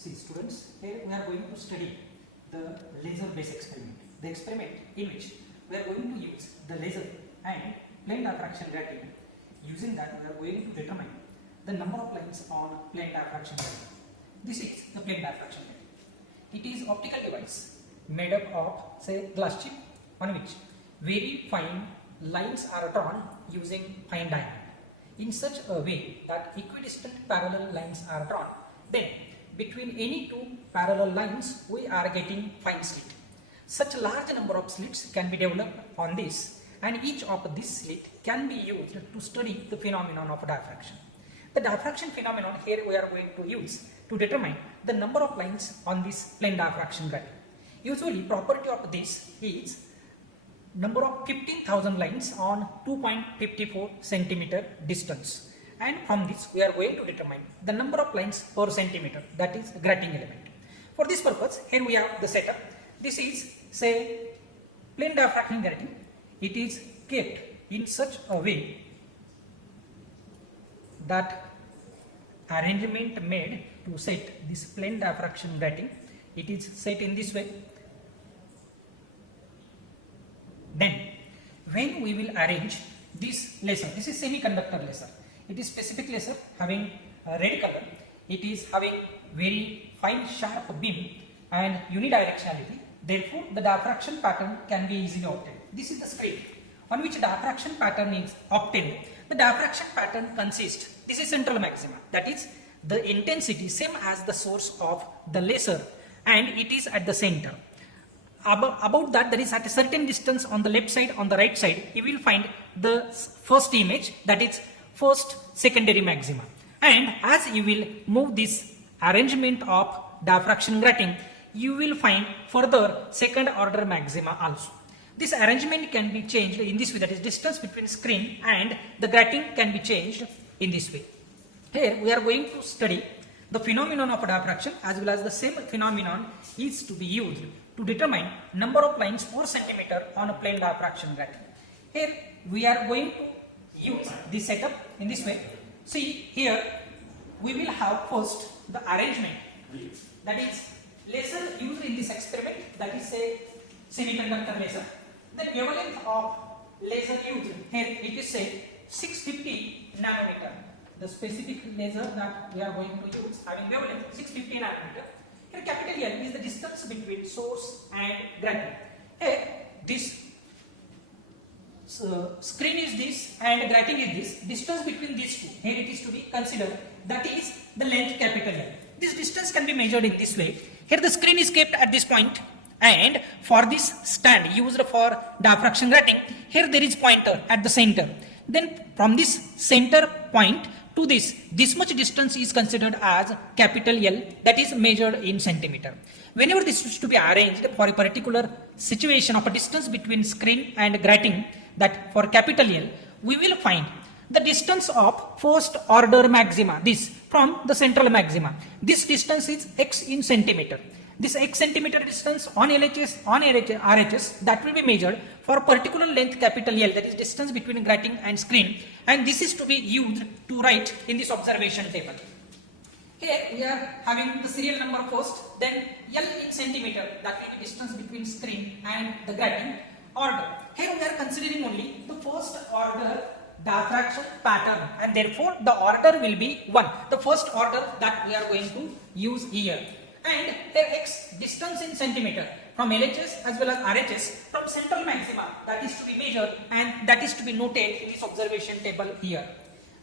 See students, here we are going to study the laser based experiment. The experiment in which we are going to use the laser and plane diffraction grating. Using that we are going to determine the number of lines on plane diffraction grating. This is the plane diffraction grating. It is optical device made up of say glass chip on which very fine lines are drawn using fine diamond in such a way that equidistant parallel lines are drawn. Then between any two parallel lines we are getting fine slit. Such a large number of slits can be developed on this, and each of these slits can be used to study the phenomenon of diffraction. The diffraction phenomenon here we are going to use to determine the number of lines on this plane diffraction grating. Usually property of this is number of 15,000 lines on 2.54 centimeter distance, and from this we are going to determine the number of lines per centimeter, that is grating element. For this purpose here we have the setup. This is say plane diffraction grating. It is kept in such a way that arrangement made to set this plane diffraction grating. It is set in this way. Then when we will arrange this laser, this is semiconductor laser. It is specific laser having a red color. It is having very fine sharp beam and unidirectionality. Therefore the diffraction pattern can be easily obtained. This is the screen on which diffraction pattern is obtained. The diffraction pattern consists, this is central maxima, that is the intensity same as the source of the laser, and it is at the center. About that, there is at a certain distance on the left side, on the right side, you will find the first image, that is first secondary maxima. And as you will move this arrangement of diffraction grating, you will find further second order maxima also. This arrangement can be changed in this way, that is distance between screen and the grating can be changed in this way. Here we are going to study the phenomenon of diffraction, as well as the same phenomenon is to be used to determine number of lines per centimeter on a plane diffraction grating. Here we are going to use this setup in this way. See here we will have first the arrangement, that is laser used in this experiment, that is a semiconductor laser. The wavelength of laser used here, it is say 650 nanometer. The specific laser that we are going to use having wavelength 650 nanometer. Here capital L is the distance between source and grating. Here this screen is this and grating is this. Distance between these two, here it is to be considered, that is the length capital L. This distance can be measured in this way. Here the screen is kept at this point, and for this stand used for diffraction grating, here there is pointer at the center. Then from this center point to this much distance is considered as capital L, that is measured in centimeter. Whenever this is to be arranged for a particular situation of a distance between screen and grating, that for capital L, we will find the distance of first order maxima, this from the central maxima. This distance is x in centimeter. This x centimeter distance on LHS, on RHS, that will be measured for particular length capital L, that is distance between grating and screen, and this is to be used to write in this observation table. Here we are having the serial number first, then L in centimeter, that will be distance between screen and the grating. Order, here we are considering only the first order diffraction pattern, and therefore the order will be 1, the first order that we are going to use here. And their x distance in centimeter from LHS as well as RHS from central maxima, that is to be measured and that is to be noted in this observation table here.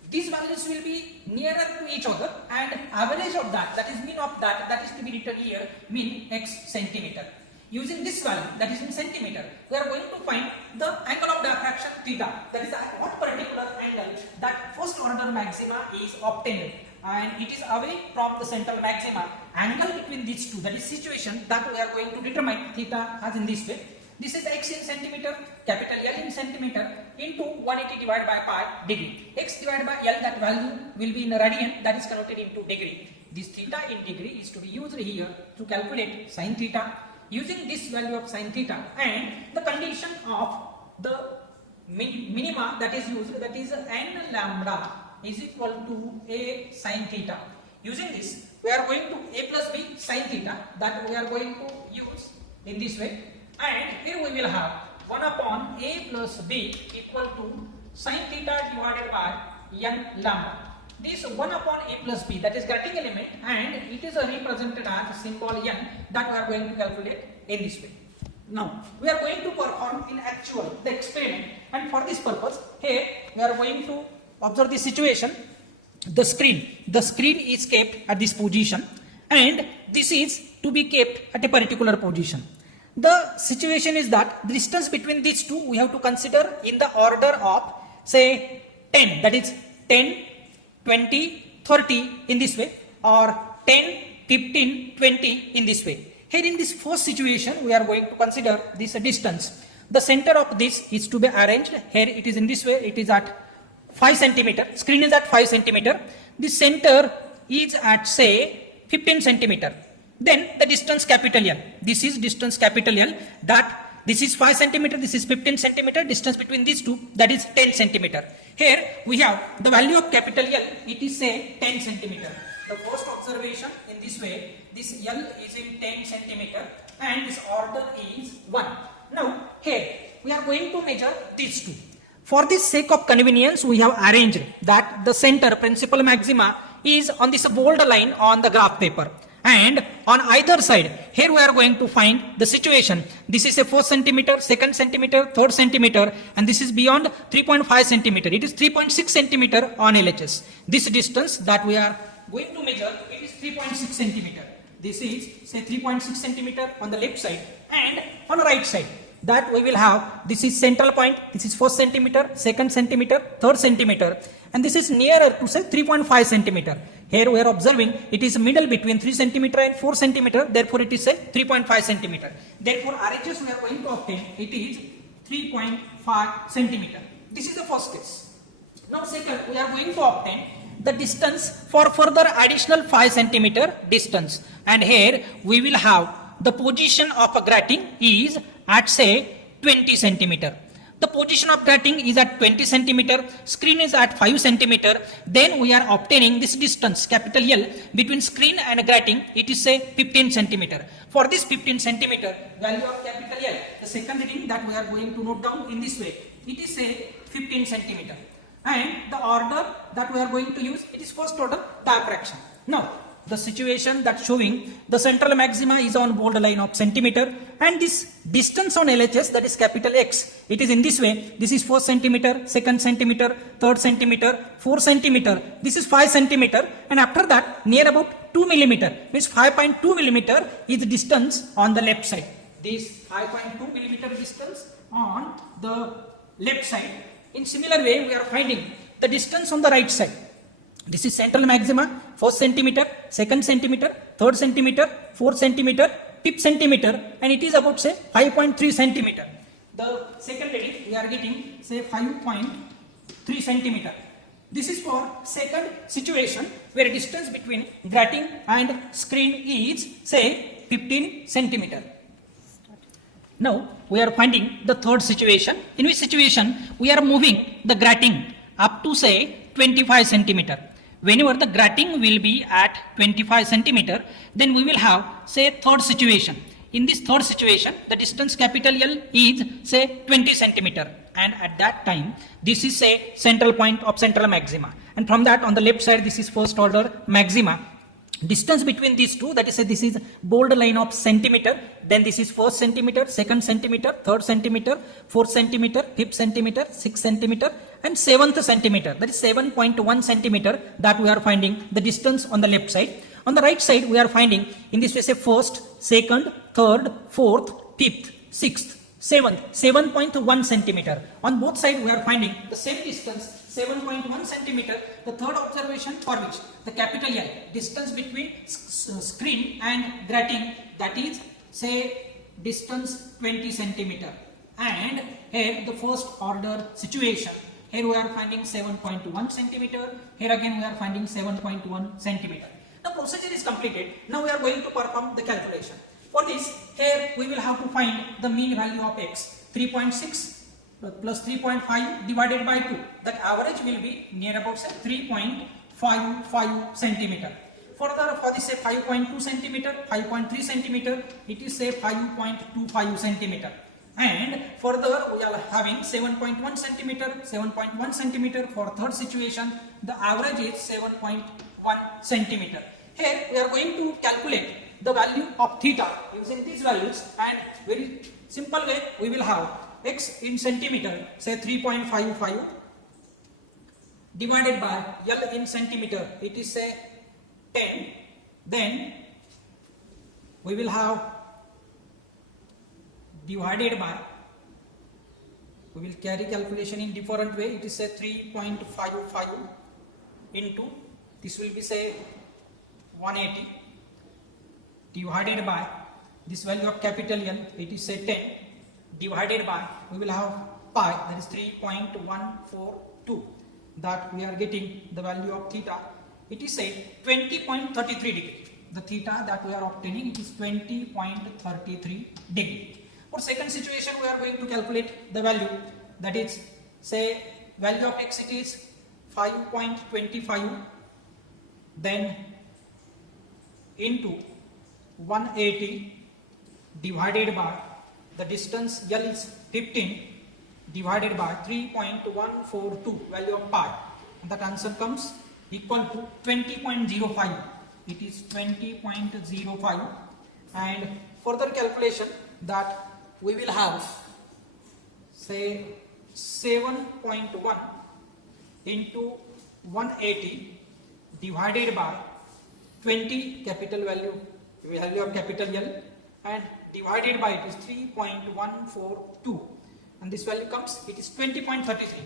These values will be nearer to each other, and average of that, that is mean of that is to be written here, mean x centimeter. Using this value, that is in centimeter, we are going to find the angle of diffraction theta, that is at what particular angle that first order maxima is obtained, and it is away from the central maxima. Angle between these two, that is situation that we are going to determine theta as in this way. This is x in centimeter, capital L in centimeter into 180 divided by pi degree. X divided by L, that value will be in radian, that is converted into degree. This theta in degree is to be used here to calculate sin theta. Using this value of sin theta and the condition of the minima that is used, that is n lambda is equal to a sin theta. Using this, we are going to a plus b sin theta, that we are going to use in this way, and here we will have 1 upon a plus b equal to sin theta divided by n lambda. This 1 upon a plus b, that is grating element, and it is represented as symbol n, that we are going to calculate in this way. Now we are going to perform in actual the experiment, and for this purpose here we are going to observe the situation. The screen is kept at this position, and this is to be kept at a particular position. The situation is that the distance between these two we have to consider in the order of say 10, that is 10, 20, 30 in this way, or 10, 15, 20 in this way. Here in this first situation we are going to consider this distance. The center of this is to be arranged. Here it is in this way, it is at 5 centimeter, screen is at 5 centimeter. The center is at say 15 centimeter. Then the distance capital L, this is distance capital L, that this is 5 centimeter, this is 15 centimeter, distance between these two, that is 10 centimeter. Here we have the value of capital L, it is say 10 centimeter. The first observation in this way, this L is in 10 centimeter and this order is 1. Now here we are going to measure these two. For the sake of convenience, we have arranged that the center principal maxima is on this bold line on the graph paper, and on either side here we are going to find the situation. This is a 4 centimeter, 2nd centimeter, 3rd centimeter, and this is beyond 3.5 centimeter. It is 3.6 centimeter on LHS. This distance that we are going to measure, it is 3.6 centimeter. This is say 3.6 centimeter on the left side, and on the right side that we will have, this is central point, this is 4 centimeter, 2nd centimeter, 3rd centimeter, and this is nearer to say 3.5 centimeter. Here we are observing it is middle between 3 centimeter and 4 centimeter, therefore it is say 3.5 centimeter. Therefore RHS we are going to obtain, it is 3.5 centimeter. This is the first case. Now second, we are going to obtain the distance for further additional 5 centimeter distance, and here we will have the position of a grating is at say 20 centimeter. The position of grating is at 20 centimeter, screen is at 5 centimeter, then we are obtaining this distance capital L between screen and grating, it is say 15 centimeter. For this 15 centimeter value of capital L, the second reading that we are going to note down in this way, it is say 15 centimeter. And the order that we are going to use, it is first order diffraction. Now the situation that showing the central maxima is on bold line of centimeter, and this distance on LHS, that is capital X, it is in this way. This is 4 centimeter, 2nd centimeter, 3rd centimeter, 4 centimeter, this is 5 centimeter, and after that near about 2 millimeter, means 5.2 millimeter is the distance on the left side. This 5.2 millimeter distance on the left side. In similar way we are finding the distance on the right side. This is central maxima, 1st centimeter, 2nd centimeter, 3rd centimeter, 4th centimeter, 5th centimeter, and it is about say 5.3 centimeter. The second reading we are getting say 5.3 centimeter. This is for second situation where distance between grating and screen is say 15 centimeter. Now we are finding the third situation, in which situation we are moving the grating up to say 25 centimeter. Whenever the grating will be at 25 centimeter, then we will have say third situation. In this third situation, the distance capital L is say 20 centimeter, and at that time this is say central point of central maxima, and from that on the left side this is first order maxima. Distance between these two, that is say this is bold line of centimeter, then this is 1st centimeter, 2nd centimeter, 3rd centimeter, 4th centimeter, 5th centimeter, 6th centimeter, and 7th centimeter, that is 7.1 centimeter that we are finding the distance on the left side. On the right side we are finding in this way say 1st, 2nd, 3rd, 4th, 5th, 6th, 7th, 7.1 centimeter. On both sides we are finding the same distance, 7.1 centimeter. The third observation for which the capital L, distance between screen and grating, that is say distance 20 centimeter. And here the first order situation, here we are finding 7.1 centimeter, here again we are finding 7.1 centimeter. The procedure is completed. Now we are going to perform the calculation. For this, here we will have to find the mean value of x, 3.6 plus 3.5 divided by 2. That average will be near about 3.55 centimeter. Further, for this say 5.2 centimeter, 5.3 centimeter, it is say 5.25 centimeter. And further we are having 7.1 centimeter, 7.1 centimeter. For third situation, the average is 7.1 centimeter. Here we are going to calculate the value of theta using these values, and very simple way we will have x in centimeter, say 3.55 divided by L in centimeter, it is say 10. Then we will have divided by, we will carry calculation in different way, it is say 3.55 into, this will be say 180 divided by this value of capital L, it is say 10 divided by, we will have pi, that is 3.142, that we are getting the value of theta, it is say 20.33 degree. The theta that we are obtaining, it is 20.33 degree. For second situation, we are going to calculate the value, that is say value of x, it is 5.25, then into 180 divided by the distance L is 15 divided by 3.142 value of pi, and that answer comes equal to 20.05. It is 20.05. And further calculation that we will have say 7.1 into 180 divided by 20 capital value of capital L, and divided by it is 3.142, and this value comes, it is 20.33.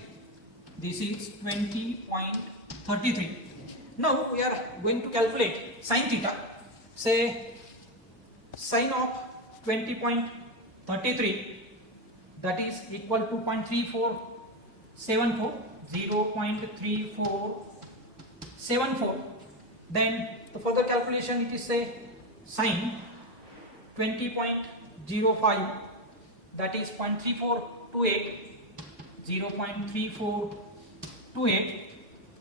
This is 20.33. Now we are going to calculate sin theta. Say sin of 20.33, that is equal to 0.3474, 0.3474. Then the further calculation, it is say sin 20.05, that is 0.3428, 0.3428,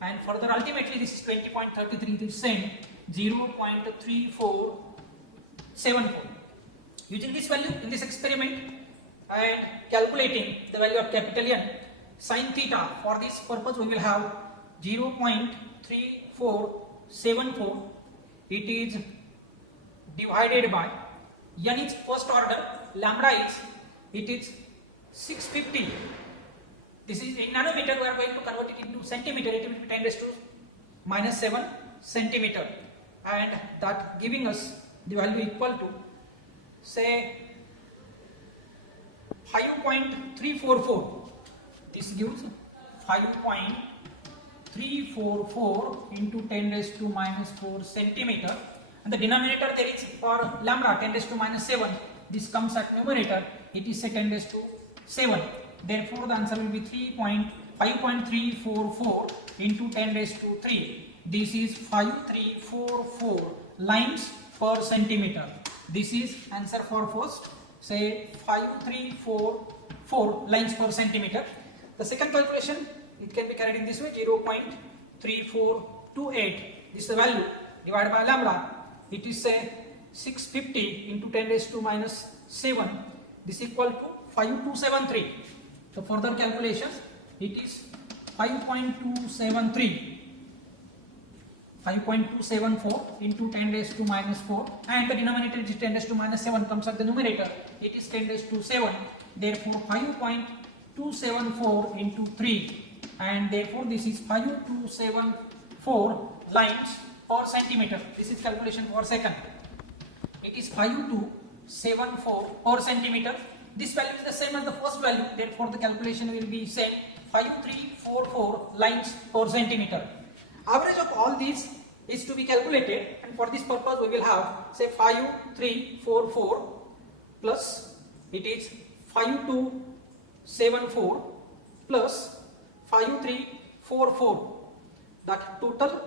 and further ultimately this is 20.33, this is same 0.3474. Using this value in this experiment and calculating the value of capital N, sin theta, for this purpose we will have 0.3474. It is divided by N is first order, lambda is, it is 650. This is in nanometer, we are going to convert it into centimeter, it will be 10 raised to minus 7 centimeter, and that giving us the value equal to say 5.344. This gives 5.344 into 10 raised to minus 4 centimeter, and the denominator there is for lambda 10 raised to minus 7. This comes at numerator, it is 10 raised to 7. Therefore, the answer will be 5.344 into 10 raised to 3. This is 5344 lines per centimeter. This is answer for first, say 5344 lines per centimeter. The second calculation, it can be carried in this way, 0.3428. This is the value divided by lambda. It is say 650 into 10 raised to minus 7. This is equal to 5273. So further calculation, it is 5.274 into 10 raised to minus 4, and the denominator is 10 raised to minus 7 comes at the numerator, it is 10 raised to 7. Therefore 5.274 into 3, and therefore this is 5274 lines per centimeter. This is calculation for second. It is 5274 per centimeter. This value is the same as the first value, therefore the calculation will be same, 5344 lines per centimeter. Average of all these is to be calculated, and for this purpose we will have say 5344 plus it is 5274 plus 5344, that total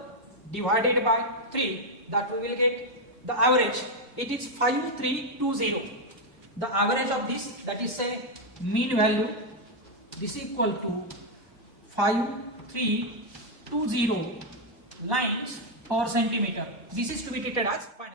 divided by 3, that we will get the average, it is 5320. The average of this, that is say mean value, this is equal to 5320 lines 4 centimeter. This is to be treated as final.